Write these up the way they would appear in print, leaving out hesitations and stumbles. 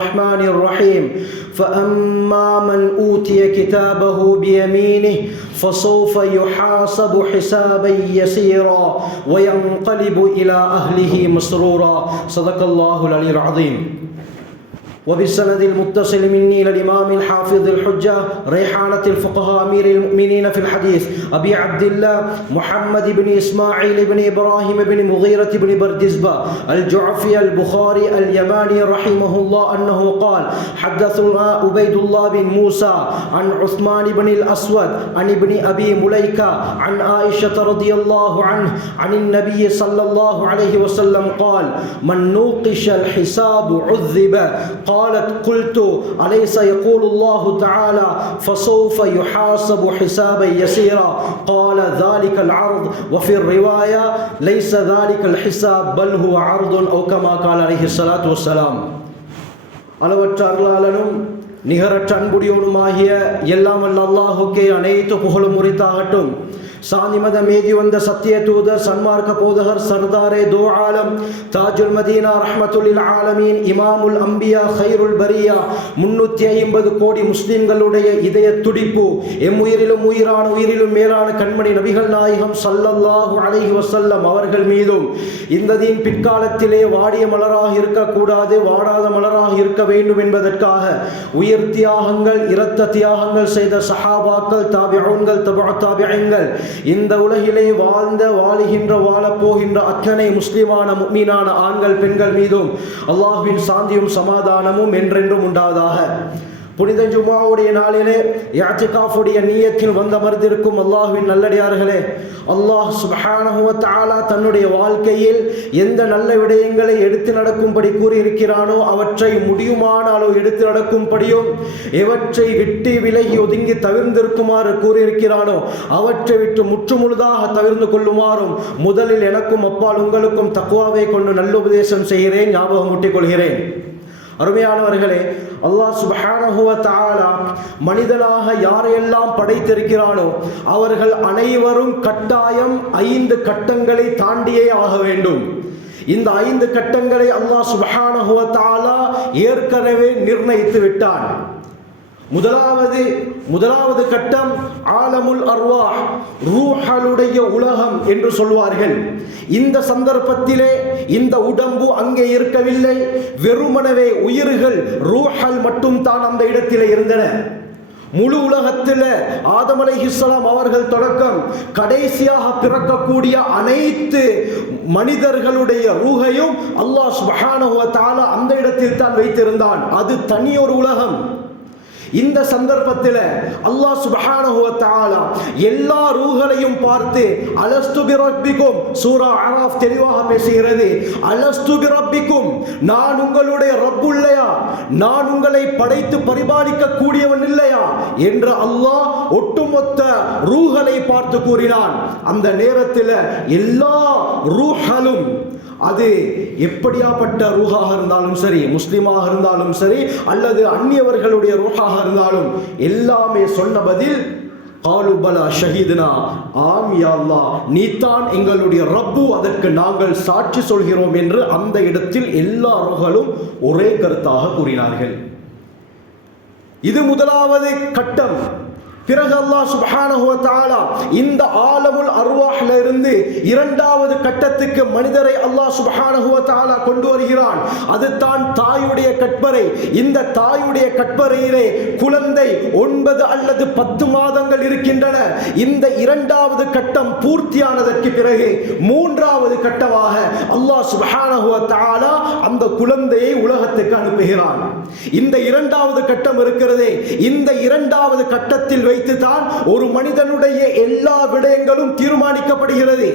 الرحمن الرحيم فأما من أوتي كتابه بيمينه فسوف يحاسب حسابا يسيرا وينقلب إلى أهله مسرورا صدق الله العلي العظيم. وبالسند المتصل مني إلى الإمام الحافظ الحجة ريحانة الفقهاء أمير المؤمنين في الحديث أبي عبد الله محمد بن إسماعيل بن إبراهيم بن مغيرة بن بردزبة الجعفي البخاري اليماني رحمه الله أنه قال: حدثنا عبيد الله بن موسى عن عثمان بن الأسود عن ابن أبي مليكة عن عائشة رضي الله عنه عن النبي صلى الله عليه وسلم قال: من نوقش الحساب عذب. قالت: قلت: أليس يقول الله تعالى: فسوف يحاسب حسابا يسيرا؟ قال: ذلك العرض. وفي الرواية: ليس ذلك الحساب بل هو عرض أو كما قال عليه الصلاة والسلام. அளவற்ற அருளாளனும் நிகரற்ற அன்புடையவனுமாகிய எல்லாம் வல்ல அல்லாஹுக்கே அனைத்து புகழும் உரித்தாகட்டும். சாந்திமத மேதி வந்த சத்திய தூதர் சன்மார்க்க போதகர் சர்தாரே தோ ஆலம் தாஜுல் மதீனா ரஹ்மத்துல் ஆலமீன் இமாமுல் அம்பியா ஹைருல் பரியா 350 கோடி முஸ்லிம்களுடைய இதய துடிப்பு எம்முயிரிலும் உயிரான உயிரிலும் மேலான கண்மணி நபிகள் நாயகம் ஸல்லல்லாஹு அலைஹி வஸல்லம் அவர்கள் மீதும் இந்த தீன் பிற்காலத்திலே வாடிய மலராக இருக்கக்கூடாது, வாடாத மலராக இருக்க வேண்டும் என்பதற்காக உயிர் தியாகங்கள் இரத்த தியாகங்கள் செய்த சஹாபாக்கள் தாபிஊன்கள் தபஅ தாபிஈன்கள் இந்த உலகிலே வாழ்ந்த வாழுகின்ற வாழப்போகின்ற அத்தனை முஸ்லிமான முஃமினான ஆண்கள் பெண்கள் மீதும் அல்லாஹ்வின் சாந்தியும் சமாதானமும் என்றென்றும் உண்டாவதாக. புனித ஜும்ஆவுடைய நாளிலே இஅ்திகாஃபுடைய நியத்தில் வந்தமர்ந்திருக்கும் அல்லாஹ்வின் நல்லடியார்களே, அல்லாஹ் சுப்ஹானஹு வ தஆலா தன்னுடைய வாழ்க்கையில் எந்த நல்ல விடயங்களை எடுத்து நடக்கும்படி கூறியிருக்கிறானோ அவற்றை முடியுமான அளவு எடுத்து நடக்கும்படியும், எவற்றை விட்டு விலகி ஒதுங்கி தவிர்ந்திருக்குமாறு கூறியிருக்கிறானோ அவற்றை விட்டு முற்றுமுழுதாக தவிர்ந்து கொள்ளுமாறும் முதலில் எனக்கும் அப்பால் உங்களுக்கும் தக்வாவை கொண்டு நல்ல உபதேசம் செய்கிறேன், ஞாபகம் ஊட்டிக் கொள்கிறேன். அருமையானவர்களே, அல்லாஹ் சுப்ஹானஹு வ தஆலா மனிதனாக யாரையெல்லாம் படைத்திருக்கிறானோ அவர்கள் அனைவரும் கட்டாயம் 5 கட்டங்களை தாண்டியே ஆக வேண்டும். இந்த 5 கட்டங்களை அல்லாஹ் சுப்ஹானஹு வ தஆலா ஏற்கனவே நிர்ணயித்து விட்டான். முதலாவது கட்டம் ஆலமுல் அர்வாஹ், ரூஹலுடைய உலகம் என்று சொல்வார்கள். இந்த சந்தர்ப்பத்திலே இந்த உடம்பு அங்கே இருக்கவில்லை, வெறுமனவே உயிர்கள் ரூஹல் மட்டும் தான் அந்த இடத்திலே இருந்தன. முழு உலகத்தில் ஆதம் அலைஹிஸ்ஸலாம் அவர்கள் தொடக்கம் கடைசியாக பிறக்கக்கூடிய அனைத்து மனிதர்களுடைய ரூஹையும் அல்லாஹ் சுப்ஹானஹு வ தஆலா அந்த இடத்தில் தான் வைத்திருந்தான். அது தனியொரு உலகம். இந்த சந்தர்ப்பத்தில் அல்லாஹ் சுப்ஹானஹு வ தஆலா எல்லா ரூஹளையும் பார்த்து அலஸ்து பிரப்பிக்கும், சூரா அராஃப் தெளிவாக பேசுகிறது. அலஸ்து பிரப்பிக்கும், நான் உங்களுடைய ரப்பு இல்லையா? நான் உங்களை படைத்து பரிபாலிக்க கூடியவன் இல்லையா என்று அல்லாஹ் ஒட்டுமொத்த ரூஹலை பார்த்து கூறினான். அந்த நேரத்தில் எல்லா ரூஹலும், அது எப்படியாப்பட்ட ரூஹாக இருந்தாலும் சரி, முஸ்லிமாக இருந்தாலும் சரி அல்லது அந்நியவர்களுடைய ரூஹாக இருந்தாலும், எல்லாமே சொன்ன பதில் காலு பலா ஷஹீதுனா, ஆம் யா அல்லாஹ், நீதான் எங்களுடைய ரப்பு, அதற்கு நாங்கள் சாட்சி சொல்கிறோம் என்று அந்த இடத்தில் எல்லா ரூஹலும் ஒரே கருத்தாக கூறினார்கள். இது முதலாவது கட்டம். பிறகு அல்லாஹ் சுப்ஹானஹு வ தஆலா இந்த ஆலமுல் அர்வாஹ்ல இருந்து இரண்டாவது கட்டத்துக்கு மனிதரை அல்லாஹ் சுப்ஹானஹு வ தஆலா கொண்டு வருகிறான். அது தான் தாயுடைய கற்பரை. இந்த தாயுடைய கற்பரையிலே குழந்தை 9 அல்லது 10 மாதங்கள் இருக்கின்றன. இந்த இரண்டாவது கட்டம் பூர்த்தியானதற்கு பிறகு மூன்றாவது கட்டமாக அல்லாஹ் சுப்ஹானஹு வ தஆலா அந்த குழந்தையை உலகத்துக்கு அனுப்புகிறான். இந்த இரண்டாவது கட்டம் இருக்கிறதே, இந்த இரண்டாவது கட்டத்தில் வைத்துதான் ஒரு மனிதனுடைய எல்லா விடயங்களும் தீர்மானிக்கப்படுகிறது.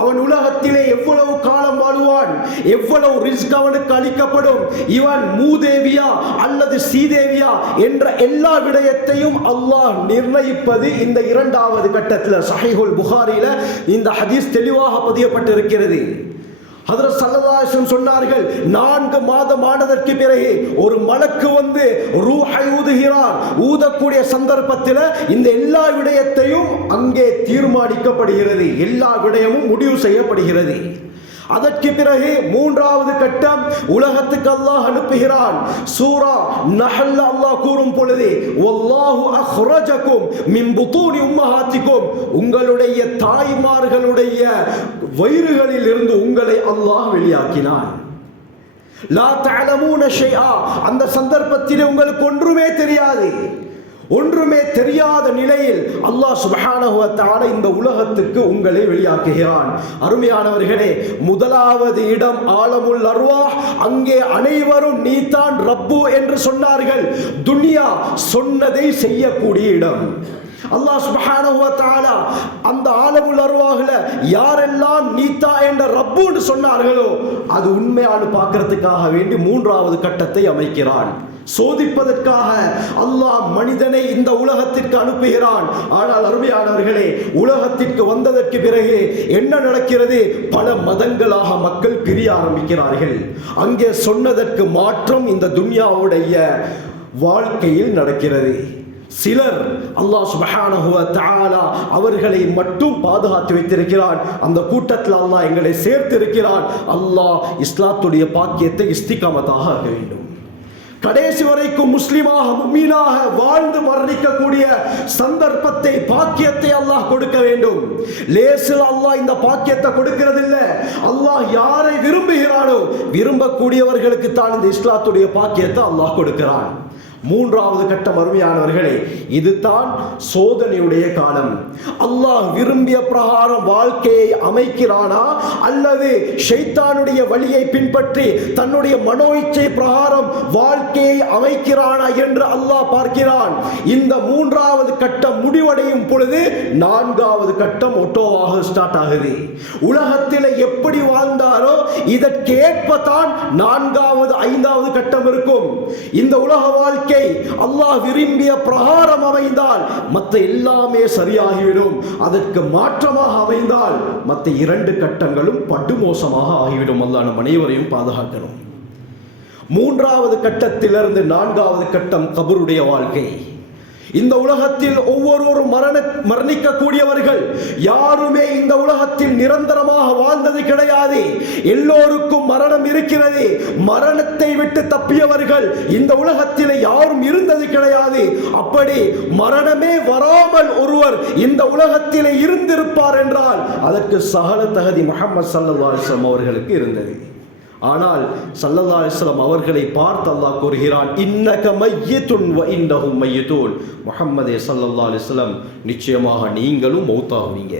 அவன் உலகத்திலே எவ்வளவு காலம் வாழுவான், எவ்வளவு ரிஸ்க் அவனுக்கு அளிக்கப்படும், இவன் மூதேவியா அல்லது சீதேவியா என்ற எல்லா விடயத்தையும் அல்லாஹ் நிர்ணயிப்பது இந்த இரண்டாவது கட்டத்தில். சஹீஹுல் புகாரில இந்த ஹதீஸ் தெளிவாக பதியப்பட்டிருக்கிறது. ஹஜ்ரத் ஸல்லல்லாஹு அலைஹி வஸல்லம் சொன்னார்கள், 4 மாதம் ஆனதற்கு பிறகு ஒரு மலக்கு வந்து ரூஹை ஊதுகிறார். ஊதக்கூடிய சந்தர்ப்பத்தில் இந்த எல்லா விடயத்தையும் அங்கே தீர்மானிக்கப்படுகிறது, எல்லா விடயமும் முடிவு செய்யப்படுகிறது. அதற்கு பிறகு மூன்றாவது கட்டம் உலகத்துக்கு அல்லாஹ் அனுப்புகிறான். சூரா நஹ்ல் அல்லாஹ் கூறும் பொழுது வல்லாஹு அக்ரஜகும் மின் புதூனி உம்மஹாத்திக்கும், உங்களுடைய தாய்மார்களுடைய வயிறுகளில் இருந்து உங்களை அல்லாஹ் வெளியாக்கினான். லா தஅலமூன ஷைஆ, அந்த சந்தர்ப்பத்தில் உங்களுக்கு ஒன்றுமே தெரியாது. ஒன்றுமே தெரியாத நிலையில் அல்லாஹ் சுப்ஹானஹு வ தஆலா இந்த உலகத்துக்கு உங்களை வெளியாக்குகிறான். அருமையானவர்களே, முதலாவது இடம் ஆலமுல் அர்வாஹ். அங்கே அனைவரும் நீதான் ரப்பு என்று சொன்னார்கள். துன்யா சொன்னதை செய்யக்கூடிய இடம். அல்லாஹ் சுப்ஹானஹு வ தஆலா அந்த ஆலமுல் அர்வாஹ்ல யாரெல்லாம் நீதா என்ற ரப்புன்னு சொன்னார்களோ அது உண்மையானு பார்க்கிறதுக்காக வேண்டி மூன்றாவது கட்டத்தை அமைக்கிறான். சோதிப்பதற்காக அல்லாஹ் மனிதனை இந்த உலகத்திற்கு அனுப்புகிறான். ஆனால் அருமையானவர்களே, உலகத்திற்கு வந்ததற்கு பிறகு என்ன நடக்கிறது? பல மதங்களாக மக்கள் பிரிய ஆரம்பிக்கிறார்கள். அங்கே சொன்னதற்கு மாற்றம் இந்த துன்யாவுடைய வாழ்க்கையில் நடக்கிறது. சிலர் அல்லாஹ் சுப்ஹானஹு வ தஆலா அவர்களை மட்டும் பாதுகாத்து வைத்திருக்கிறான். அந்த கூட்டத்தில் அல்லாஹ் எங்களை சேர்த்து இருக்கிறான். அல்லாஹ் இஸ்லாத்துடைய பாக்கியத்தை இஸ்திகாமத்தாக ஆக்க வேண்டும். கடைசி வரைக்கும் முஸ்லிமாக முஃமினாக வாழ்ந்து மரணிக்கக்கூடிய சந்தர்ப்பத்தை, பாக்கியத்தை அல்லாஹ் கொடுக்க வேண்டும். லேசில் அல்லாஹ் இந்த பாக்கியத்தை கொடுக்கிறதில்ல. அல்லாஹ் யாரை விரும்புகிறானோ விரும்பக்கூடியவர்களுக்கு தான் இந்த இஸ்லாத்துடைய பாக்கியத்தை அல்லாஹ் கொடுக்கிறான். மூன்றாவது கட்டம் அருமையானவர்களே, இதுதான் சோதனையுடைய காலம். அல்லாஹ் விரும்பிய பிரகாரம் வாழ்க்கையை அமைக்கிறானா அல்லது ஷைத்தானுடைய வழியை பின்பற்றி தன்னுடைய மனோ இச்சை பிரகாரம் வாழ்க்கையை அமைக்கிறானா என்று அல்லாஹ் பார்க்கிறான். இந்த மூன்றாவது கட்டம் முடிவடையும் பொழுது நான்காவது கட்டம் ஒட்டோவாக ஸ்டார்ட் ஆகுது. உலகத்தில் எப்படி வாழ்ந்தாரோ இதற்கேற்பதான் நான்காவது ஐந்தாவது கட்டம் இருக்கும். இந்த உலக வாழ்க்கை அல்லாஹ் விரும்பிய பிரகாரம் அமைந்தால் மற்ற எல்லாமே சரியாகிவிடும். அதற்கு மாற்றமாக அமைந்தால் மற்ற இரண்டு கட்டங்களும் படுமோசமாக ஆகிவிடும். அல்லாஹ் நம் அனைவரையும் பாதுகாக்கணும். மூன்றாவது கட்டத்திலிருந்து நான்காவது கட்டம் கபருடைய வாழ்க்கை. இந்த உலகத்தில் ஒவ்வொருவரும் மரணிக்கக்கூடியவர்கள். யாருமே இந்த உலகத்தில் நிரந்தரமாக வாழ்ந்தது கிடையாது. எல்லோருக்கும் மரணம் இருக்கிறது. மரணத்தை விட்டு தப்பியவர்கள் இந்த உலகத்தில் யாரும் இருந்தது கிடையாது. அப்படி மரணமே வராமல் ஒருவர் இந்த உலகத்தில் இருந்திருப்பார் என்றால் அதற்கு சகல தகுதி முஹம்மது ஸல்லல்லாஹு அலைஹி வஸல்லம் அவர்களுக்கு இருந்தது. ஆனால் ஸல்லல்லாஹு அலைஹி வஸல்லம் அவர்களை பார்த்து அல்லாஹ் கூறுகிறான், இன்னக மய்யிதுன் வ இன்னஹும் மய்யிதூன். முஹம்மதே ஸல்லல்லாஹு அலைஹி வஸல்லம், நிச்சயமாக நீங்களும் மௌத்தாகுவீங்க.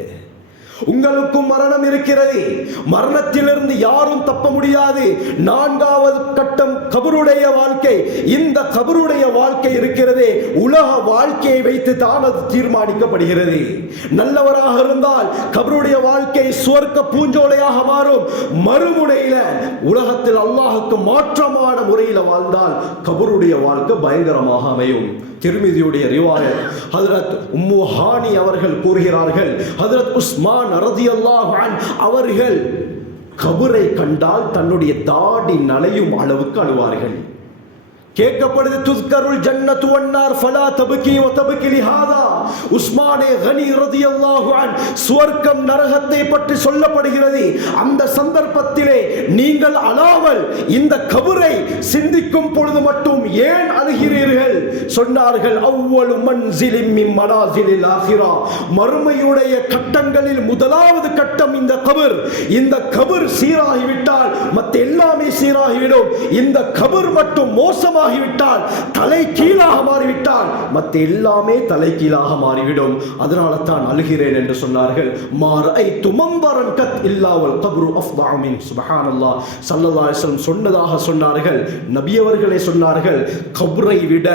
உங்களுக்கும் மரணம் இருக்கிறது. மரணத்திலிருந்து யாரும் தப்ப முடியாது. நான்காவது கட்டம் கபருடைய வாழ்க்கை. இந்த கபருடைய வாழ்க்கை இருக்கிறதே, உலக வாழ்க்கையை வைத்து தான் அது தீர்மானிக்கப்படுகிறது. நல்லவராக இருந்தால் கபருடைய வாழ்க்கை சுவர்க்க பூஞ்சோலையாக மாறும். மறுமுனையில உலகத்தில் அல்லாஹுக்கு மாற்றமான முறையில் வாழ்ந்தால் கபருடைய வாழ்க்கை பயங்கரமாக அமையும். திர்மிதியுடைய ரிவாயத் ஹஜ்ரத் உம்மு ஹானி அவர்கள் கூறுகிறார்கள், ஹஜ்ரத் உஸ்மான் ரலியல்லாஹு அன்ஹு அவர்கள் கபரை கண்டால் தன்னுடைய தாடி நலையும் அளவுக்கு அழுவார்கள். கேட்கப்படுது, துஸ்கருல் ஜன்னத்து வன்னார் ஃபலா தபகி வ தபகி லிஹாதா. உஸ்மானே கனி ரலியல்லாஹு அன்ஹு சுவர்க்கம் நரகத்தை பற்றி சொல்லப்படுகிறது. அந்த சந்தர்ப்பத்திலே நீங்கள் அழாமல் இந்த கபரை சிந்திக்கும் பொழுது மட்டும் ஏன் அழுகிறீர்கள்? சொன்னார்கள், அவ்வளு மன்சிலின் மின் மனாசிலில் ஆகிரா. மறுமையுடைய கட்டங்களில் முதலாவது கட்டம் இந்த கபர். இந்த கபர் சீராகிவிட்டால் மற்ற எல்லாமே சீராகிவிடும். இந்த கபர் மட்டும் மோசமாக ஆகிவிட்டால், தலை கீழாக மாறிவிட்டால் மற்ற எல்லாமே தலை கீழாக மாறிவிடும். அதனால தான் அழுகிறேன் என்று சொன்னார்கள். மாரைத்து மம்பரன் கத் இல்லாவல் கப்ரு அஃதஅ மின். சுப்ஹானல்லாஹ். ஸல்லல்லாஹு அலைஹி வஸல்லம் சொன்னதாக சொன்னார்கள். நபி அவர்களே சொன்னார்கள், கபரை விட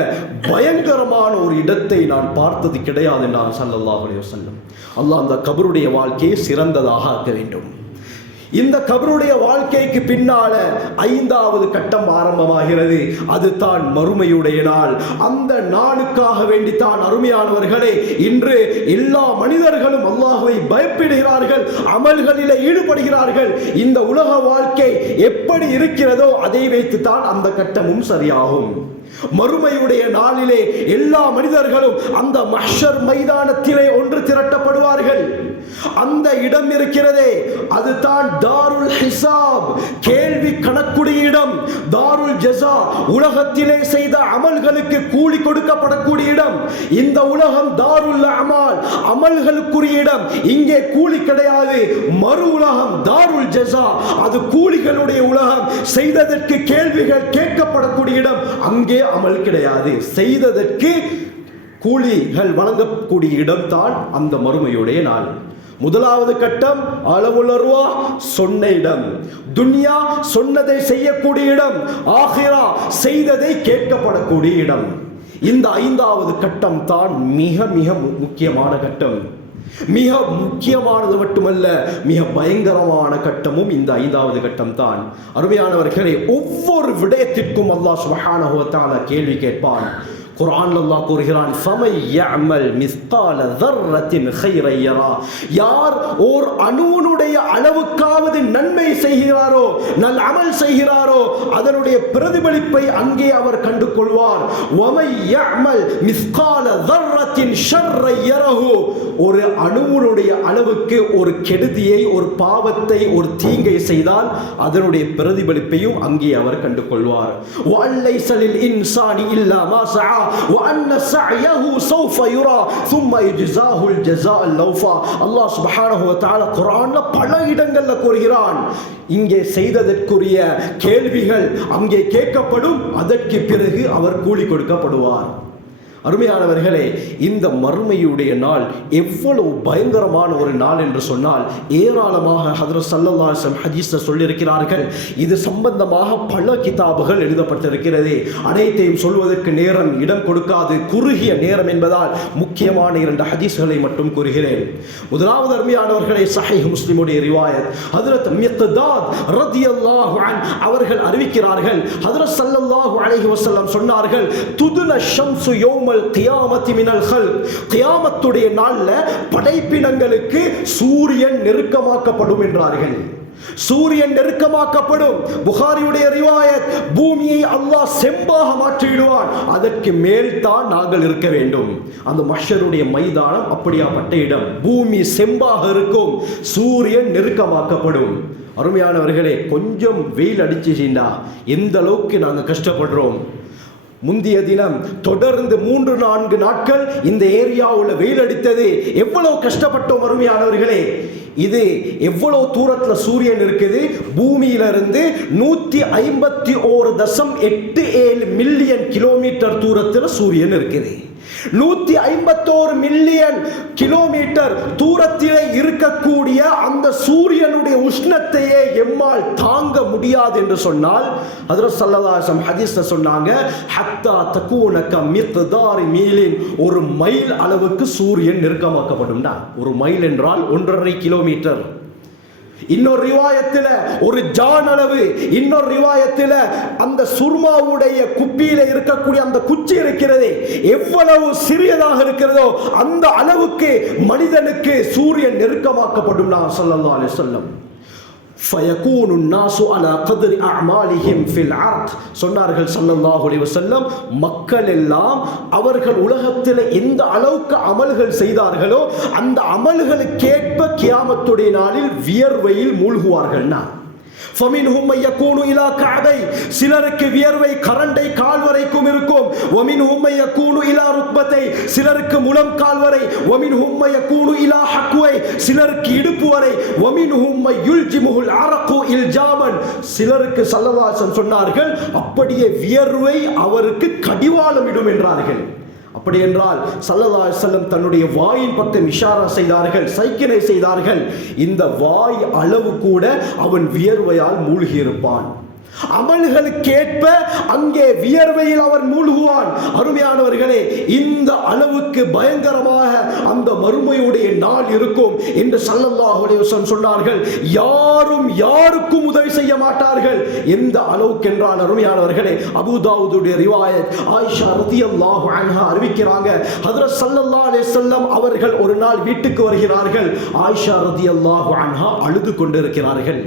பயங்கரமான ஒரு இடத்தை நான் பார்த்தது கிடையாது என்றார் ஸல்லல்லாஹு அலைஹி வஸல்லம். அல்லாஹ் அந்த கபருடைய வாழ்க்கையை சிறந்ததாக ஆக்க வேண்டும். இந்த கபருடைய வாழ்க்கைக்கு பின்னால ஐந்தாவது கட்டம் ஆரம்பமாகிறது. அது தான் மறுமையுடைய நாள். அந்த நாளுக்காக வேண்டித்தான் அருமையானவர்களே இன்று எல்லா மனிதர்களும் அல்லாஹ்வை பயப்படுகிறார்கள், அமல்களிலே ஈடுபடுகிறார்கள். இந்த உலக வாழ்க்கை எப்படி இருக்கிறதோ அதை வைத்து தான் அந்த கட்டமும் சரியாகும். மறுமையுடைய நாளிலே எல்லா மனிதர்களும் அந்த மஹ்ஷர் மைதானத்திலே ஒன்று திரட்டப்படுவார்கள். அந்த இடம் இருக்கிறதே அதுதான் தாருல் ஹிசாப், கேள்வி கணக்குடைய இடம். தாருல் ஜஸா, உலகத்திலே செய்த அமல்களுக்கு கூலி கொடுக்கப்படக்கூடிய இடம். இந்த உலகம் தாருல் அமால், அமல்களுக்குரிய இடம். இங்கே கூலி கிடையாது. மறு உலகம் தாருல் ஜஸா, அது கூலிகளுடைய உலகம். செய்ததற்கு கேள்விகள் கேட்கப்படக்கூடிய இடம். அங்கே அமல் கிடையாது. செய்ததற்கு கூலிகள் வழங்கக்கூடிய இடம் தான் அந்த மறுமையுடைய நாள். முதலாவது கட்டம் ஆலமுல் அர்வாஹ், சொன்ன இடம். துன்யா சொன்னதை செய்யக்கூடிய இடம். ஆகிரா செய்ததை கேட்கப்படக்கூடிய இடம். இந்த ஐந்தாவது கட்டம் தான் மிக மிக முக்கியமான கட்டம். மிக முக்கியமானது மட்டுமல்ல, மிக பயங்கரமான கட்டமும் இந்த ஐந்தாவது கட்டம் தான். அருமையானவர்களே, ஒவ்வொரு விடயத்திற்கும் அல்லாஹ் சுப்ஹானஹு வ தஆலா கேள்வி கேட்பான். குர்ஆன்ல அல்லாஹ் கூறுகிறான், ஃபமை யஅமல் மிஸ்கால தர்ரத்தின் கைரன் யரா. யார் ஓர் அணுவுடைய அளவுக்காவது நன்மை செய்கிறாரோ, நல் அமல் செய்கிறாரோ, அதனுடைய பிரதிபலிப்பை அங்கே அவர் கண்டு கொள்வார். வமை யஅமல் மிஸ்கால தர்ரத்தின் ஷர்ரன் யரஹு. ஒரு அணுவுடைய அளவுக்கு ஒரு கெடுதியை, ஒரு பாவத்தை, ஒரு தீங்கை செய்தால் அதனுடைய பிரதிபலிப்பையும் அங்கே அவர் கண்டு கொள்வார். வல்லைஸ லில் இன்சானி இல்லா மா ஸஆ وأن سعيه سوف يرى ثم يجزاه الجزاء الأوفى. அல்லாஹ் சுப்ஹானஹு வ தஆலா குர்ஆன்ல பல இடங்கள்ல கூறுகிறான், இங்கே செய்ததற்குரிய கேள்விகள் அங்கே கேட்கப்படும், அதற்கு பிறகு அவர் கூலி கொடுக்கப்படுவார். அருமையானவர்களே, இந்த மறுமையுடைய நாள் எவ்வளவு பயங்கரமான ஒரு நாள் என்று சொன்னால், ஏராளமாக ஹஜ்ரத் ஸல்லல்லாஹு அலைஹி வஸல்லம் ஹதீஸ்ல சொல்லியிருக்கிறார்கள். இது சம்பந்தமாக பல கிதாபுகள் எழுதப்பட்டிருக்கிறது. அனைத்தையும் சொல்வதற்கு நேரம் இடம் கொடுக்காது, குறுகிய நேரம் என்பதால் முக்கியமான 2 ஹதீஸ்களை மட்டும் கூறுகிறேன். முதலாவது அருமையானவர்களே, ஸஹீஹ் முஸ்லிமுடைய ரிவாயத், ஹஜ்ரத் மிக்தாத் ரலியல்லாஹு அன்ஹு அவர்கள் அறிவிக்கிறார்கள், ஹஜ்ரத் ஸல்லல்லாஹு அலைஹி வஸல்லம் சொன்னார்கள், துதுல ஷம்சு யௌமல் கியாமத்தி மினல் ஹல்க். கியாமத்துடைய நாள்ல படைப்பினங்களுக்கு சூரியன் நெருக்கமாக்கப்படும் என்றார்கள். சூரியன் நெருக்கமாக்கப்படும். புகாரியுடைய ரிவாயத், பூமியை அல்லாஹ் செம்பாக மாற்றிடுவான், அதற்கு மேல் தான் நாங்கள் இருக்க வேண்டும். அந்த மஹ்ஷருடைய மைதானம் அப்படியாப்பட்ட இடம். பூமி செம்பாக இருக்கும், சூரியன் நெருக்கமாக்கப்படும். அருமையானவர்களே, கொஞ்சம் வெயில் அடிச்சுட்டா எந்த அளவுக்கு நாங்கள் கஷ்டப்படுறோம். முந்திய தினம் தொடர்ந்து 3-4 நாட்கள் இந்த ஏரியாவில் வெயில் அடித்தது. எவ்வளவு கஷ்டப்பட்டோம் அருமையானவர்களே. இது எவ்வளவு தூரத்தில் சூரியன் இருக்குது? பூமியிலிருந்து 151.87 மில்லியன் கிலோமீட்டர் தூரத்தில் சூரியன் இருக்குது. 151 மில்லியன் கிலோமீட்டர் தூரத்திலே இருக்கக்கூடிய அந்த சூரியனுடைய உஷ்ணத்தையே எம்மால் தாங்க முடியாது என்று சொன்னால், ஹஜ்ரத் ஸல்லல்லாஹு அலைஹி வஸல்லம் ஹதீஸ்ல சொன்னாங்க, ஹத்தா தகூன கமிக்தாரி மீலின், ஒரு மைல் அளவுக்கு சூரியன் நெருக்கமாக்கப்படும்டா. ஒரு மைல் என்றால் 1.5 கிலோமீட்டர். இன்னொரு ரிவாயத்தில் ஒரு ஜான் அளவு, இன்னொரு ரிவாயத்தில் அந்த சுர்மாவுடைய குப்பியில இருக்கக்கூடிய அந்த குச்சி இருக்கிறது, எவ்வளவு சிறியதாக இருக்கிறதோ அந்த அளவுக்கு மனிதனுக்கு சூரியன் நெருக்கமாக்கப்படும். ஸல்லல்லாஹு அலைஹி வஸல்லம் ஃபயகூனு الناس على قدر اعمالهم في الارض சொன்னார்கள் ஸல்லல்லாஹு அலைஹி வஸல்லம், மக்கள் எல்லாம் அவர்கள் உலகத்தில் எந்த அளவுக்கு அமல்கள் செய்தார்களோ அந்த அமல்களுக்கேற்ப கியாமத்துடைய நாளில் வியர்வையில் மூழ்குவார்கள்னா. فَمِنْهُمْ مَنْ يَكُونُ إِلَى كَعْبَيْ, சிலருக்கு வியர்வை கரண்டை கால் வரைக்கும் இருக்கும். وَمِنْهُمْ مَنْ يَكُونُ إِلَى رُكْبَتَيْ, சிலருக்கு முழம் கால் வரை. وَمِنْهُمْ مَنْ يَكُونُ إِلَى حَقْوَيْ, சிலருக்கு இடுப்பு வரை. وَمِنْهُمْ مَنْ يُلْجِمُهُ الْعَرَقُ إِلْجَامًا, சிலருக்கு ஸல்லல்லாஹு அலைஹி வஸல்லம் சொன்னார்கள், அப்படியே வியர்வை அவருக்கு கடிவாளம் இடும் என்றார்கள். அப்படி என்றால் ஸல்லல்லாஹு அலைஹி வஸல்லம் தன்னுடைய வாயின் பக்கம் இஷாரா செய்தார்கள், சைக்கினை செய்தார்கள். இந்த வாய் அளவு கூட அவன் வியர்வையால் மூழ்கி இருப்பான். அமல்களுக்கேற்ப அங்கே வியர்வையில் அவர் மூழ்குவான். அருமையானவர்களே, இந்த அளவுக்கு பயங்கரமாக அந்த மறுமையுடைய நாள் இருக்கும் என்று ஸல்லல்லாஹு அலைஹி வஸல்லம் சொன்னார்கள். யாரும் யாருக்கும் உதவி செய்ய மாட்டார்கள். எந்த அளவுக்கு என்றால் அருமையானவர்களே, அபூ தாவூதுடைய ரிவாயத், ஆயிஷா ரலியல்லாஹு அன்ஹா அறிவிக்கிறாங்க, ஹஜ்ரத் ஸல்லல்லாஹு அலைஹி வஸல்லம் அவர்கள் ஒரு நாள் வீட்டுக்கு வருகிறார்கள். ஆயிஷா ரலியல்லாஹு அன்ஹா அழுது கொண்டிருக்கிறார்கள்.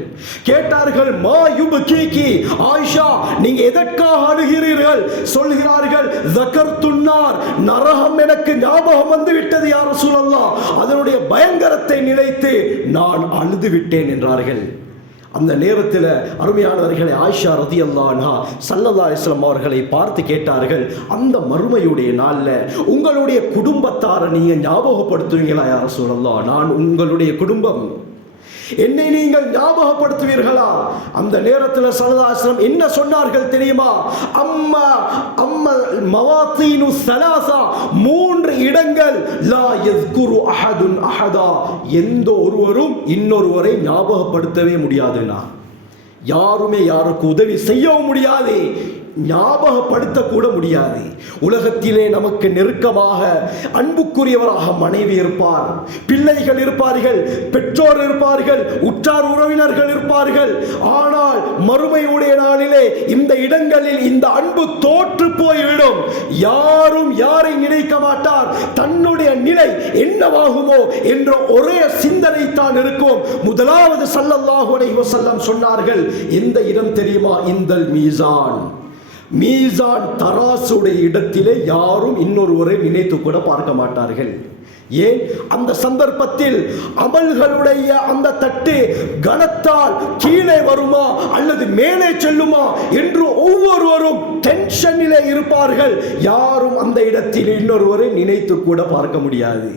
கேட்டார்கள், மா யுப்கீகி, ஆயிஷா நீங்க எதற்காக அழுகிறீர்கள்? சொல்கிறார்கள், ஸகர்துன்னார், நரகம் எனக்கு ஞாபகம் வந்து விட்டது யா ரசூலல்லாஹ், அதனுடைய பயங்கரத்தை நினைத்து நான் அழுது விட்டேன் என்றார்கள். அந்த நேரத்தில் அருமையானவர்களை ஆயிஷா ரலியல்லாஹு அன்ஹா ஸல்லல்லாஹு அலைஹி வஸல்லம் அவர்களை பார்த்து கேட்டார்கள், அந்த மறுமையுடைய நாளில் உங்களுடைய குடும்பத்தாரை நீங்க ஞாபகப்படுத்துவீங்களா யா ரசூலல்லாஹ்? நான் உங்களுடைய குடும்பம், என்னை நீங்கள் ஞாபகப்படுத்துவீர்களா? அந்த நேரத்தில் ஸல்லல்லாஹு அலைஹி வஸல்லம் என்ன சொன்னார்கள் தெரியுமா? அம்மா அம்மா மவாத்தீனு ஸலாஸா, 3 இடங்கள் லா யஸ்குரு அஹதுன் அஹதா, எந்த ஒருவரும் இன்னொருவரை ஞாபகப்படுத்தவே முடியாதுன்னா, யாருமே யாருக்கு உதவி செய்யவும் முடியாது, ஞாபகப்படுத்த கூட முடியாது. உலகத்திலே நமக்கு நெருக்கமாக அன்புக்குரியவராக மனைவி இருப்பார், பிள்ளைகள் இருப்பார்கள், பெற்றோர் இருப்பார்கள், உற்றார் உறவினர்கள் இருப்பார்கள். ஆனால் மறுமையுடைய நாளிலே இந்த இடங்களில் இந்த அன்பு தோற்று போய்விடும். யாரும் யாரை நினைக்க மாட்டார், தன்னுடைய நிலை என்னவாகுமோ என்ற ஒரே சிந்தனை தான் இருக்கும். முதலாவது ஸல்லல்லாஹு அலைஹி வஸல்லம் சொன்னார்கள், எந்த இடம் தெரியுமா? இந்தல் மீசான், மீசான் தராசுடைய இடத்திலே யாரும் இன்னொருவரை நினைத்து கூட பார்க்க மாட்டார்கள். ஏன்? அந்த சந்தர்ப்பத்தில் அமல்களுடைய அந்த தட்டு கனத்தால் கீழே வருமா அல்லது மேலே செல்லுமா என்று ஒவ்வொருவரும் டென்ஷனிலே இருப்பார்கள். யாரும் அந்த இடத்தில் இன்னொருவரை நினைத்து கூட பார்க்க முடியாது.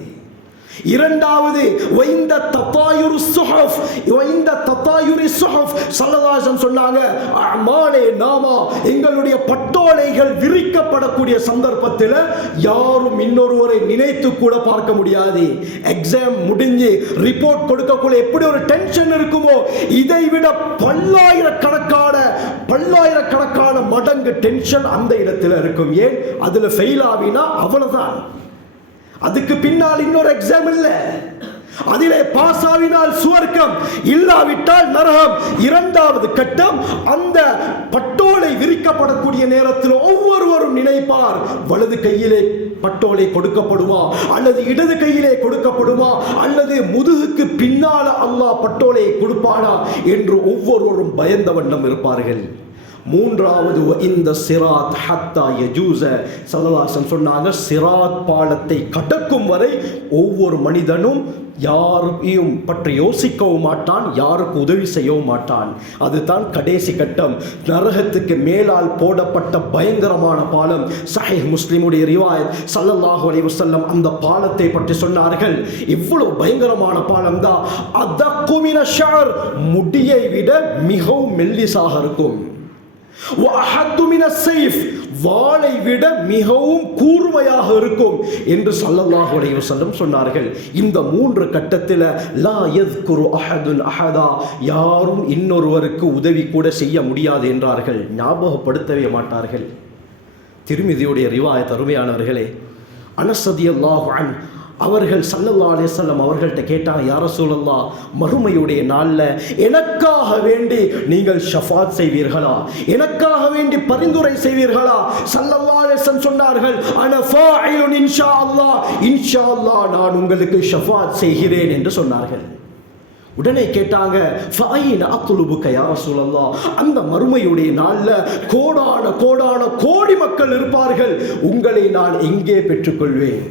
இரண்டாவது, வைந்த தத்தாயுரு சுஹஃப், வைந்த தத்தாயுரி சுஹஃப், ஸல்லல்லாஹு அலைஹி வஸல்லம் சொன்னாங்க, அமாலே நாமா, எங்களுடைய பட்டோலைகள் விரிக்கப்படக்கூடிய சந்தர்ப்பத்தில் யாரும் இன்னொருவரை நினைத்து கூட பார்க்க முடியாது. எக்ஸாம் முடிஞ்சு ரிப்போர்ட் கொடுக்கக்குள்ள எப்படி ஒரு டென்ஷன் இருக்குமோ, இதை விட பல்லாயிரக்கணக்கான மடங்கு டென்ஷன் அந்த இடத்துல இருக்கும். ஏன்? அதுல ஃபெயில் ஆவினா அவ்வளவுதான், அதுக்கு பின்னால் இன்னொரு எக்ஸாம் இல்ல. அதிலே பாஸ் ஆவினால் சுவர்க்கம், இல்லாவிட்டால் நரகம். இரண்டாவது கட்டம், அந்த பட்டோலை விரிக்கப்படக்கூடிய நேரத்தில் ஒவ்வொருவரும் நினைப்பார், வலது கையிலே பட்டோலை கொடுக்கப்படுமா அல்லது இடது கையிலே கொடுக்கப்படுமா அல்லது முதுகுக்கு பின்னால அல்லாஹ் பட்டோலை கொடுப்பானா என்று ஒவ்வொருவரும் பயந்த வண்ணம் இருப்பார்கள். மூன்றாவது, இந்த சிராத் ஹத்தா யஜூஸ, ஸல்லல்லாஹு அலைஹி வஸல்லம் சொன்னாங்க, சிராத் பாலத்தை கடக்கும் வரை ஒவ்வொரு மனிதனும் யாரையும் பற்றி யோசிக்கவும் மாட்டான், யாருக்கு உதவி செய்யவும் மாட்டான். அதுதான் கடைசி கட்டம். நரகத்துக்கு மேலால் போடப்பட்ட பயங்கரமான பாலம். சஹீஹ் முஸ்லிமுடைய ரிவாயத், ஸல்லல்லாஹு அலைஹி வஸல்லம் அந்த பாலத்தை பற்றி சொன்னார்கள், இவ்வளவு பயங்கரமான பாலம் தான், அதக்கு மின ஷஅர், முடியை விட மிகவும் மெல்லிசாக இருக்கும், வாளை விட மிகவும் கூர்மையாக இருக்கும் என்று ஸல்லல்லாஹு அலைஹி வஸல்லம் சொன்னார்கள். இந்த 3 கட்டத்தில் லா யஸ்குரு அஹதுன் அஹதா, யாரும் இன்னொருவருக்கு உதவி கூட செய்ய முடியாது என்றார்கள், ஞாபகப்படுத்தவே மாட்டார்கள். திர்மிதியுடைய ரிவாயத் அருமையானவர்களே, அனஸ் ரலியல்லாஹு அன்ஹு அவர்கள் ஸல்லல்லாஹு அலைஹி வஸல்லம் அவர்கள்ட்ட கேட்டாங்க, யா ரசூலல்லாஹ், மறுமையுடைய நாளில் எனக்காக வேண்டி நீங்கள் ஷஃபாத் செய்வீர்களா, எனக்காக வேண்டி பரிந்துரை செய்வீர்களா? ஸல்லல்லாஹு அலைஹி வஸல்லம் சொன்னார்கள், அன ஃபாயிலுன் இன்ஷா அல்லாஹ், இன்ஷா அல்லாஹ் நான் உங்களுக்கு ஷஃபாத் செய்கிறேன் என்று சொன்னார்கள். உடனே கேட்டாங்க, ஃபைன அத்லுபுக யா ரசூலல்லாஹ், அந்த மறுமையுடைய நாளில் கோடான கோடி மக்கள் இருப்பார்கள், உங்களை நான் எங்கே பெற்றுக்கொள்வேன்,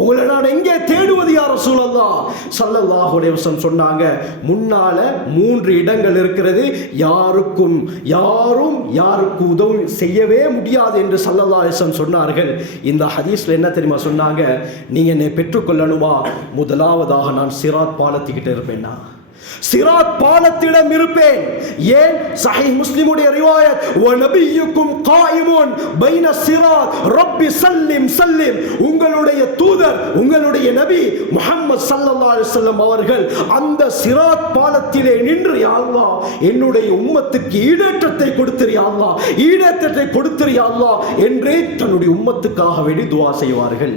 உங்களை நான் எங்கே தேடுவது யா ரசூலல்லாஹ்? ஸல்லல்லாஹு அலைஹி வஸல்லம் சொன்னாங்க, முன்னால 3 இடங்கள் இருக்கிறது, யாரும் யாருக்கு உதவி செய்யவே முடியாது என்று ஸல்லல்லாஹு அலைஹி வஸல்லம் சொன்னார்கள். இந்த ஹதீஸ்ல என்ன தெரியுமா சொன்னாங்க? நீங்க என்னை பெற்றுக்கொள்ளணுமா, முதலாவதாக நான் சிராத் பாலத்துக்கிட்ட இருப்பேன்னா, சிராத் பாலத்திடம் இருப்பேன். ஏன்? சஹீஹ் முஸ்லிமுடைய ரிவாயத், வ நபியுக்கும் காயிமுன் பைன சிராத் ரப்பி சல்லிம் சல்லிம், உங்களுடைய தூதர், உங்களுடைய நபி முஹம்மது ஸல்லல்லாஹு அலைஹி வஸல்லம் அவர்கள் அந்த சிராத் பாலத்திலே நின்று, யா அல்லாஹ் என்னுடைய உம்மத்துக்கு ஈடேற்றத்தை கொடுத்திரு யா அல்லாஹ், ஈடேற்றத்தை கொடுத்திரு யா அல்லாஹ் என்று தன்னுடைய உம்மத்துக்காக வேண்டி துஆ செய்வார்கள்.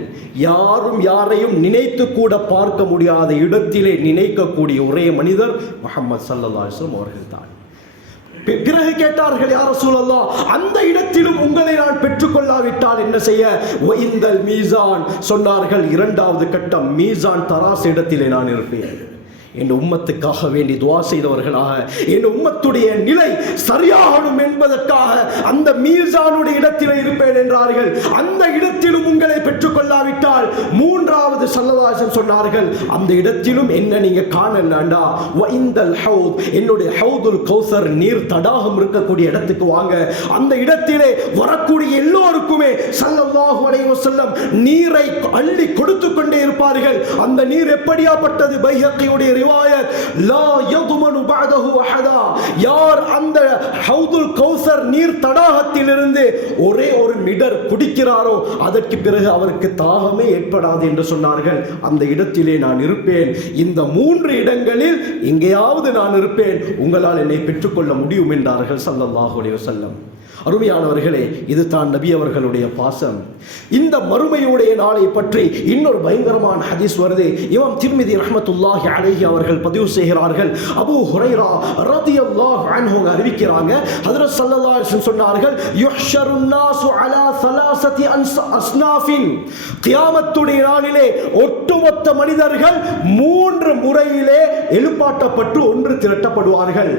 யாரும் யாரையும் நினைத்து கூட பார்க்க முடியாத இடத்திலே நினைக்கக்கூடிய ஒரே மனிதர் முஹம்மது ஸல்லல்லாஹு அலைஹி வஸல்லம் அவர்கள் தான். பிறகு கேட்டார்கள், யா ரசூலல்லாஹ், அந்த இடத்திலும் உங்களை நான் பெற்றுக்கொள்ளாவிட்டால் என்ன செய்ய? இந்தல் மீசான் சொன்னார்கள். இரண்டாவது கட்டம், மீசான் தராசு இடத்திலே நான் இருப்பேன். என் உம்மத்துக்காக வேண்டி துஆ செய்தவர்களாக, என் உம்மத்துடைய நிலை சரியாகணும் என்பதற்காக அந்த மீசானுடைய இடத்தில் இருப்பேன் என்றார்கள். அந்த இடத்திலும் உங்களை பெற்றுக்கொள்ளாவிட்டால் மூன்றாவது ஸல்லல்லாஹு அலைஹி வஸல்லம் சொன்னார்கள், அந்த இடத்திலும் என்ன நீங்க காணலண்டா வஇந்தல் ஹவுத், என்னுடைய ஹவுதுல் கௌசர் நீர் தடாகம் இருக்கக்கூடிய இடத்துக்கு வாங்க. அந்த இடத்திலே வரக்கூடிய எல்லோருக்குமே ஸல்லல்லாஹு அலைஹி வஸல்லம் நீரை அள்ளி கொடுத்து கொண்டே இருப்பார்கள். அந்த நீர் எப்படியாப்பட்டது? பைஹக்கியுடைய ரிவாயத், லா யதுமனு பஅதஹு அஹதா, யார் அந்த ஹவுதுல் கௌசர் நீர் தடாகத்திலிருந்து ஒரே ஒரு மிடர் குடிக்கிறாரோ அதற்கு பிறகு அவருக்கு தாகமே ஏற்படாது என்று சொன்னார்கள். அந்த இடத்திலே நான் இருப்பேன். இந்த 3 இடங்களில் எங்கேயாவது நான் இருப்பேன், உங்களால் என்னை பெற்றுக்கொள்ள முடியும் என்றார்கள் ஸல்லல்லாஹு அலைஹி வஸல்லம். அருமையானவர்களே, இது தான் நபி அவர்களுடைய பாசம். இந்த மறுமையுடைய நாளை பற்றி இன்னொரு பயங்கரமான ஹதீஸ் வருது. இமாம் திர்மிதி ரஹ்மத்துல்லாஹி அலைஹி அவர்கள் பதிவு செய்கிறார்கள். அபூ ஹுரைரா ரலியல்லாஹு அன்ஹு அறிவிக்கிறாங்க, ஹஜ்ரத் ஸல்லல்லாஹு அலைஹி வஸல்லம் சொன்னார்கள், யுஹ்ஷருன் நாஸு அலா ஸலாஸதி அஸ்னாஃபின், கியாமத்துடைய நாளிலே ஒட்டுமொத்த மனிதர்கள் 3 முறையிலே எழுப்பாட்டப்பட்டு ஒன்று திரட்டப்படுவார்கள்.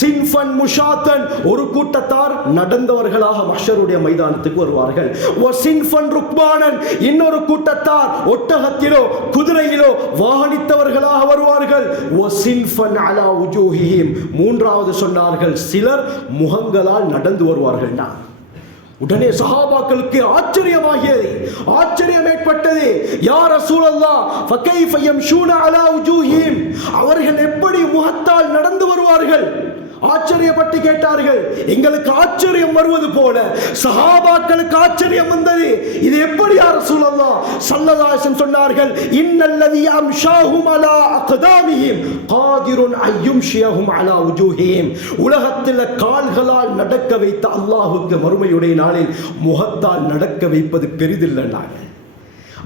சின்ஃபன் முஷாத்தன், ஒரு கூட்டத்தார் நடந்தவர்களாக மஹ்ஷருடைய மைதானத்துக்கு வருவார்கள். வசின்ஃபன் ருக்பானன், இன்னொரு கூட்டத்தார் ஒட்டகத்திலோ குதிரையிலோ வாகனித்தவர்களாக வருவார்கள். வசின்ஃபன் அலா உஜூஹிஹிம், மூன்றாவது சொன்னார்கள் சிலர் முகங்களால் நடந்து வருவார்கள். உடனே சஹாபாக்களுக்கு ஆச்சரியமாகியது, ஆச்சரியம் ஏற்பட்டது. யா ரசூலல்லாஹ், ஃபகைஃப யம்ஷூன அலா உஜூஹிஹிம், அவர்கள் எப்படி முகத்தால் நடந்து வருவார்கள்? ஆச்சரியப்பட்டு கேட்டார்கள். எங்களுக்கு ஆச்சரியம் வருவது போல சஹாபாக்களுக்கு ஆச்சரியம் வந்தது. இது எப்படி யா ரசூலல்லாஹ்? ஸல்லல்லாஹு அலைஹி வஸல்லம் சொன்னார்கள், இன்னல்லதி அம்ஷாஹும் அலா அக்தாமிஹிம் காதிருன் அய்யும்ஷியஹும் அலா உஜூஹிஹிம், உலகத்தில் கால்களால் நடக்க வைத்த அல்லாஹ்வுக்கு மறுமையுடைய நாளில் முகத்தால் நடக்க வைப்பது பெரிதில்லைன்னாங்க.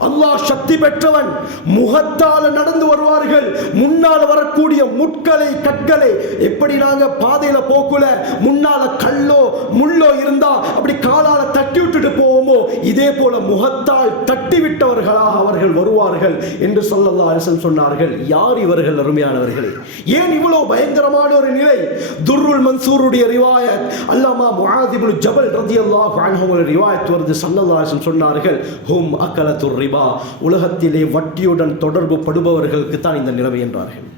அல்லாஹ் சக்தி பெற்றவன், முகத்தால் நடந்து வருவார்கள். முன்னால் வரக்கூடிய முட்களை கற்களை எப்படி நாங்க பாதையில போக்குல முன்னால கல்லோ முள்ளோ இருந்தா அப்படி காலால தட்டி விட்டுட்டு போவோமோ, இதே போல முகத்தால் தட்டி விட்டவர்களாக அவர்கள் வருவார்கள் என்று ஸல்லல்லாஹு அலைஹி வஸல்லம் சொன்னார்கள். யார் இவர்கள்? அருமையானவர்களே, ஏன் இவ்வளவு பயங்கரமான ஒரு நிலை? துர்ருல் மன்சூருடைய ரிவாயத், அல்லாமா முஆத் இப்னு ஜபல் ரலியல்லாஹு அன்ஹு ரிவாயத் வருது. ஸல்லல்லாஹு அலைஹி வஸல்லம் சொன்னார்கள், ஹும் அகலத்துர் ரிபா, உலகத்திலே வட்டியுடன் தொடர்பு படுபவர்களுக்கு தான் இந்த நிலைமை என்றார்கள்.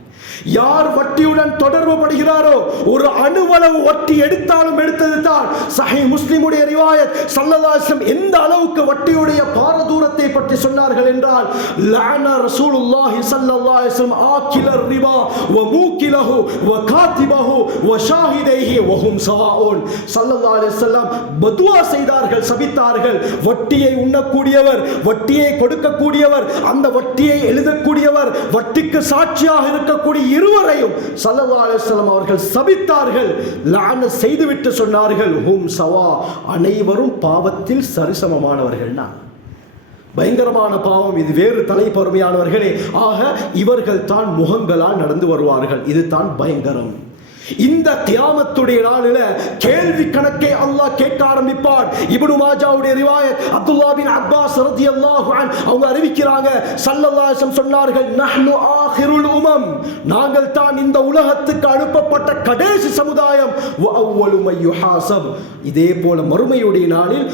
யார் வட்டியுடன் தொடர்பு படுகிறாரோ, ஒரு அணுவளவு வட்டி எடுத்தாலும் எடுத்தது தான். சஹீஹ் முஸ்லிமுடைய ரிவாயத், ஸல்லல்லாஹு அலைஹி வஸல்லம் எந்த அளவுக்கு வட்டியுடைய பாரதூரத்தை பற்றி சொன்னார்கள் என்றால், லஅன ரசூலுல்லாஹி ஸல்லல்லாஹு அலைஹி வஸல்லம் ஆகிலர் ரிபா வ மூகிலஹு வ காதிபஹு வ ஷாஹிதைஹி வ ஹும் ஸவாஉன். ஸல்லல்லாஹு அலைஹி வஸல்லம் பதுவா செய்தார்கள், சபித்தார்கள். வட்டியை உண்ணக்கூடியவர், வட்டியை கொடுக்கக்கூடியவர், அந்த வட்டியை எழுதக்கூடியவர், வட்டிக்கு சாட்சியாக இருக்கக்கூடிய இருவரையும் ஸல்லல்லாஹு அலைஹி வஸல்லம் அவர்கள் சபித்தார்கள், லஅனத் செய்துவிட்டு சொன்னார்கள், ஹும் ஸவா, அனைவரும் பாவத்தில் சரிசமமானவர்கள். பயங்கரமான பாவம் இது, வேறு தலைப்பருமையானவர்களே. ஆக இவர்கள் தான் முகங்களால் நடந்து வருவார்கள். இது தான் பயங்கரம். இந்த கியாமத்துடைய நாளில கேள்வி கணக்கை அல்லாஹ் கேட்க ஆரம்பிப்பார். இப்னு மாஜாவுடைய ரிவாயத், அப்துல்லாஹ் பின் அப்பாஸ் ரலியல்லாஹு அன்ஹு அவங்க அறிவிக்கிறாங்க, ஸல்லல்லாஹு அலைஹி வஸல்லம் சொன்னார்கள், நஹ்னு ஆகிருல் உமம், நாங்கள் தான் இந்த உலகத்துக்கு அனுப்பப்பட்ட கடைசி சமுதாயம். வ அவ்வலு மை யுஹாஸப், இதே போல மறுமையுடைய நாளில்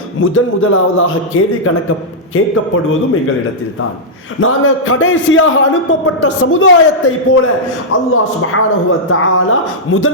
முதலாவதாக கேள்வி கணக்கு கேட்கப்படுவதும் எங்களிடத்தில் தான். நாங்கள் கடைசியாக அனுப்பப்பட்ட சமுதாயத்தை போல அல்லாஹ் சுப்ஹானஹு வ தஆலா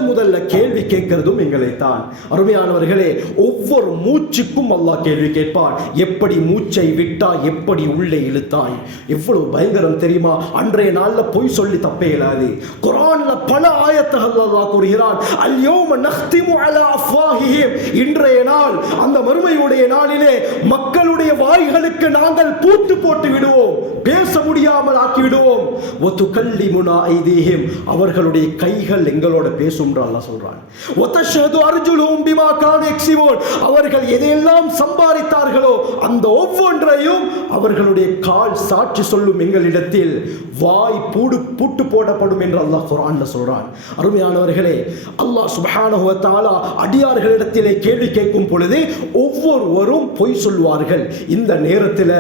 முதல்ல கேள்வி கேட்கிறதும் எங்களை தான். அருமையானவர்களே, ஒவ்வொரு மூச்சுக்கும் அல்லாஹ் கேள்வி கேட்பார். எப்படி மூச்சை விட்டா, எப்படி உள்ளே இழுத்தாய். எவ்வளவு பயங்கரம் தெரியுமா? அன்றைய நாள்ல பொய் சொல்லி தப்பே இல்லாது. குர்ஆன்ல பல ஆயத்துகள் அல்லாஹ் கூறுகிறான், அல் யௌம நக்திமு அலா அஃப்வாஹிஹிம், இன்றைய நாள், அந்த மறுமையுடைய நாளிலே மக்களுடைய வாய்களுக்கு நாங்கள் பூட்டு போட்டு விடுவோம், பேச முடியாமல் ஆக்கி விடுவோம். வதுகல்லிமுனா ஐதீஹிம், அவர்களுடைய கைகள் எங்களோட பேசும் அல்லாஹ் சொல்றான். வதஷஹது அர்ஜுலுஹும் பிமா கானு யக்ஸிபூன், அவர்கள் எதையெல்லாம் சம்பாதித்தார்களோ அந்த ஒவ்வொன்றையும் அவர்களுடைய கால் சாட்சி சொல்லும் எங்களிடத்தில். வாய் பூட்டு போடப்படும் என்று அல்லாஹ் குர்ஆன்ல சொல்றான். அருமையானவர்களே, அல்லாஹ் சுப்ஹானஹு வ தஆலா அடியார்களிடத்திலே கேள்வி கேட்கும் பொழுது ஒவ்வொருவரும் பொய் சொல்வார்கள். இந்த நேரத்தில்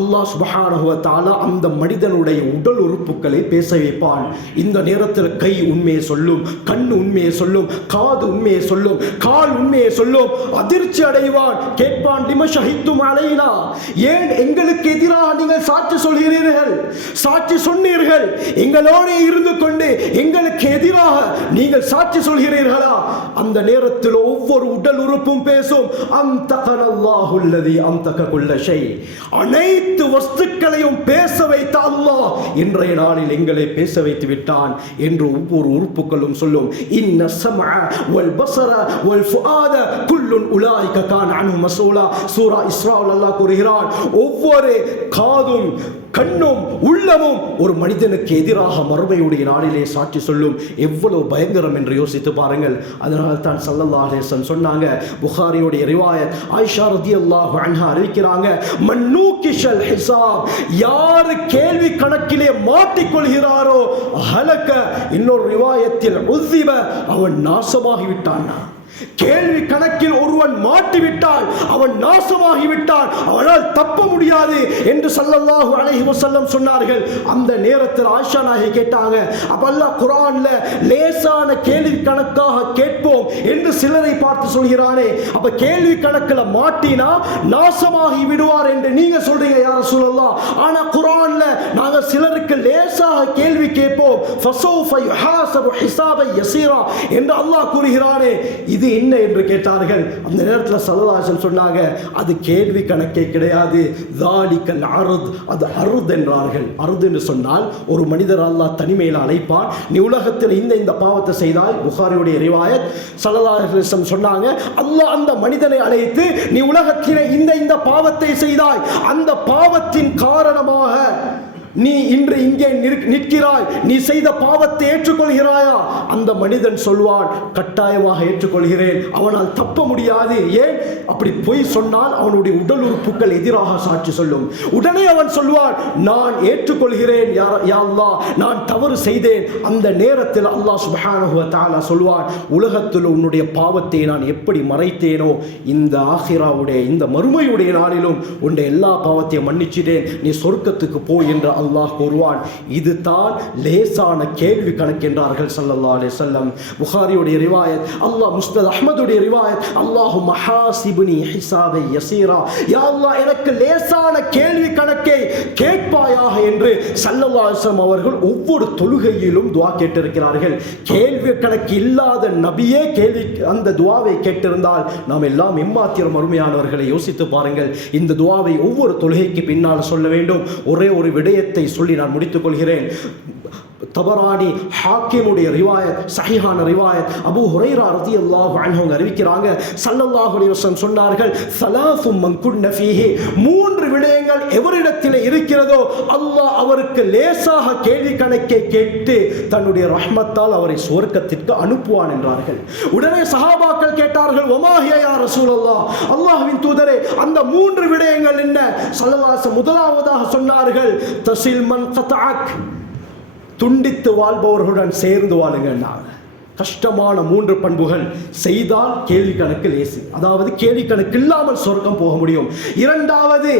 அல்லாஹ் சுப்ஹானஹு வ தஆலா அந்த மனிதனுடைய உடல் உறுப்புகளை பேச வைப்பான். இந்த நேரத்தில் கை உண்மையை சொல்லும், கண் உண்மையை சொல்லும், காது உண்மையை சொல்லும், கால் உண்மையை சொல்லும். அதிர்ச்சி அடைவான், கேட்பான், லிம ஷஹித்தும் அலைனா, ஏன் எங்களுக்கு எதிராக நீங்கள் சாட்சி சொல்கிறீர்கள்? சாட்சி சொன்னீர்கள், எங்களோடு இருந்து கொண்டு எங்களுக்கு எதிராக நீங்கள் சாட்சி சொல்கிறீர்களா? அந்த நேரத்தில் ஒவ்வொரு உடல் உறுப்பும் பேசும், அம்தகனல்லாஹு அல்லதி அம்தக குல்ல ஷை, அனைத்து வஸ்துக்களையும் பேச வைத்த அல்லாஹ் இன்றைய நாளில் எங்களை பேச வைத்து விட்டான் என்று ஒவ்வொரு உறுப்புகளும் சொல்லும். இன்ன ஸமஅ வல் பஸர வல் ஃபுஆத குல்லுன் உலாயிக கான அன்ஹு மஸூலா. சூரா இஸ்ராவில் அல்லாஹ் கூறுகிறான், ஒவ்வொரு காதும் கண்ணும் உள்ளமும் ஒரு மனிதனுக்கு எதிராக மறுமையுடைய நாளிலே சாட்சி சொல்லும். எவ்வளவு பயங்கரம் என்று யோசித்து பாருங்கள். அதனால் தான் ஸல்லல்லாஹு அலைஹி வஸல்லம் சொன்னாங்க, புகாரியுடைய ரிவாயத், ஆயிஷா ரலியல்லாஹு அன்ஹா அறிவிக்கிறாங்க, மன்னூகிஷல் ஹிசாப், யார் கேள்வி கணக்கிலே மாட்டிக்கொள்கிறாரோ ஹலக, இன்னொரு ரிவாயத்தில் உஸிப, அவன் நாசமாகி விட்டான். கேள்வி கணக்கில் ஒருவன் மாட்டிவிட்டால் அவன் நாசமாகிவிட்டான், அவனால் தப்ப முடியாது என்று ஸல்லல்லாஹு அலைஹி வஸல்லம் சொன்னார்கள். அந்த நேரத்தில் ஆயிஷா நாயகி கேட்டாங்க, அப்ப அல்லாஹ் குர்ஆன்ல லேசான கேள்வி கணக்காக கேட்போம் என்று சிலரை பார்த்து சொல்கிறானே, அப்ப கேள்வி கணக்கில் மாட்டினா நாசமாகி விடுவார் என்று நீங்க சொல்றீங்க யா ரசூலல்லாஹ், ஆனா குர்ஆன்ல நாங்க சிலருக்கு லேசாக கேள்வி கேட்போம், ஃபஸௌஃப யுஹாஸபு ஹிஸாபன் யஸீரா என்று அல்லாஹ் கூறுகிறானே, இது என்ன என்று கேட்டார்கள். அந்த நேரத்தில் ஸல்லல்லாஹு அலைஹி வஸல்லம் சொன்னாங்க, அது கேள்வி கணக்கே கிடையாது, ஸாலிகல் அர்த், அது அர்த் என்றார்கள். அர்த் என்று சொன்னால் ஒரு மனிதர் அல்லாஹ் தனிமையில் அழைப்பான், நீ உலகத்தில் இந்த பாவத்தை செய்தாய். புகாரியுடைய ரிவாயத், ஸல்லல்லாஹு அலைஹி வஸல்லம் சொன்னாங்க, அல்லாஹ் அந்த மனிதனை அழைத்து, நீ உலகத்தில் இந்த பாவத்தை செய்தாய், அந்த பாவத்தின் காரணமாக நீ இன்று இங்கே நிற்கிறாய், நீ செய்த பாவத்தை ஏற்றுக்கொள்கிறாயா? அந்த மனிதன் சொல்வான், கட்டாயமாக ஏற்றுக்கொள்கிறேன். அவனால் தப்ப முடியாது. ஏன்? அப்படி பொய் சொன்னால் அவனுடைய உடல் உறுப்புகள் எதிராக சாட்சி சொல்லும். உடனே அவன் சொல்வான், நான் ஏற்றுக்கொள்கிறேன் யா அல்லாஹ், நான் தவறு செய்தேன். அந்த நேரத்தில் அல்லாஹ் சுப்ஹானஹு வ தஆலா சொல்வான், உலகத்தில் உன்னுடைய பாவத்தை நான் எப்படி மறைத்தேனோ, இந்த ஆகிராவுடைய இந்த மறுமையுடைய நாளிலும் உன்னுடைய எல்லா பாவத்தையும் மன்னிச்சிட்டேன், நீ சொர்க்கத்துக்கு போ என்று அல்லாஹ் கூறுவான். இது தான் லேசான கேள்வி கணக்கு என்றார்கள் ஸல்லல்லாஹு அலைஹி வஸல்லம். புகாரியுடைய ரிவாயத், அல்லாஹ் முஸ்னத் அஹ்மதுடைய ரிவாயத், அல்லாஹும்ம ஹாஸிப்னி ஹிஸாபை யஸீரா, யா அல்லாஹ் எனக்கு லேசான கேள்வி கணக்கை கேட்பாயாக என்று ஸல்லல்லாஹு அலைஹி வஸல்லம் அவர்கள் ஒவ்வொரு தொழுகையிலும் துஆ கேட்டிருக்கிறார்கள். கேள்வி கணக்கு இல்லாத நபியே அந்த துஆவை கேட்டிருந்தால் நாம் எல்லாம் எம்மாத்திரம் அருமையானவர்களை யோசித்து பாருங்கள். இந்த துஆவை ஒவ்வொரு தொழுகைக்கு பின்னால் சொல்ல வேண்டும். ஒரே ஒரு விடயத்தை சொல்லி நான் முடித்துக் கொள்கிறேன். தபரானி ஹாக்கிமுடைய ரிவாயத், சஹீஹான ரிவாயத், அபூ ஹுரைரா ரலியல்லாஹு அன்ஹு அறிவிக்கிறாங்க, ஸல்லல்லாஹு அலைஹி வஸல்லம் சொன்னார்கள், ஸலாஸு மன் குன்ன ஃபீஹி, மூன்று விடயங்கள் எவரிடத்தில் இருக்கிறதோ அல்லாஹ் அவருக்கு லேசாக கேள்வி கணக்கை கேட்டு தன்னுடைய ரஹ்மத்தால் அவரை சுவர்க்கத்திற்கு அனுப்புவான் என்றார்கள். உடனே சஹாபாக்கள் கேட்டார்கள், வமா ஹிய யா ரசூலல்லாஹ், அல்லாஹ்வின் தூதரே அந்த மூன்று விடயங்கள் என்ன? ஸல்லல்லாஹு அலைஹி வஸல்லம் முதலாவதாக சொன்னார்கள், தஸில் மன் கதஅக், துண்டித்து வாழ்பவர்களுடன் சேர்ந்து வாழுங்க. கஷ்டமான மூன்று பண்புகள் செய்தால் கேள்வி கணக்கு லேசு, அதாவது கேள்வி கணக்கு இல்லாமல் சொர்க்கம் போக முடியும். இரண்டாவது,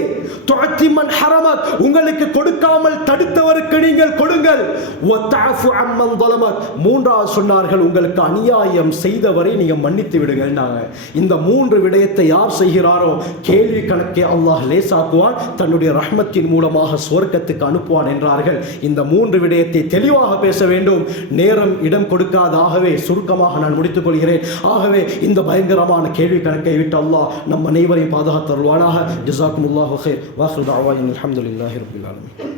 துஅத்திமன் ஹரமத், உங்களுக்கு கொடுக்காமல் தடுத்தவருக்கு நீங்கள் கொடுங்கள். வதஅஃபு அம்மன் ظلمك, மூன்றாவது சொன்னார்கள், உங்களுக்கு அநியாயம் செய்தவரை நீங்க மன்னித்து விடுங்கன்னாங்க. இந்த மூன்று விடயத்தை யார் செய்கிறாரோ கேள்வி கணக்கை அல்லாஹ் லேசாக்குவான், தன்னுடைய ரஹ்மத்தின் மூலமாக சொர்க்கத்துக்கு அனுப்புவான் என்றார்கள். இந்த மூன்று விடயத்தை தெளிவாக பேச வேண்டும். நேரம் இடம் கொடுக்காத சுருக்கமாக நான் முடித்துக் கொள்கிறேன். ஆகவே இந்த பயங்கரமான கேள்வி கணக்கை விட்டு அல்லாஹ் நம் அனைவரையும் பாதுகாத்தருள்வானாக. ஜஸாக்குமுல்லாஹு கைர். வாஹிரு தஅவானா அல்ஹம்துலில்லாஹி ரப்பில் ஆலமீன்.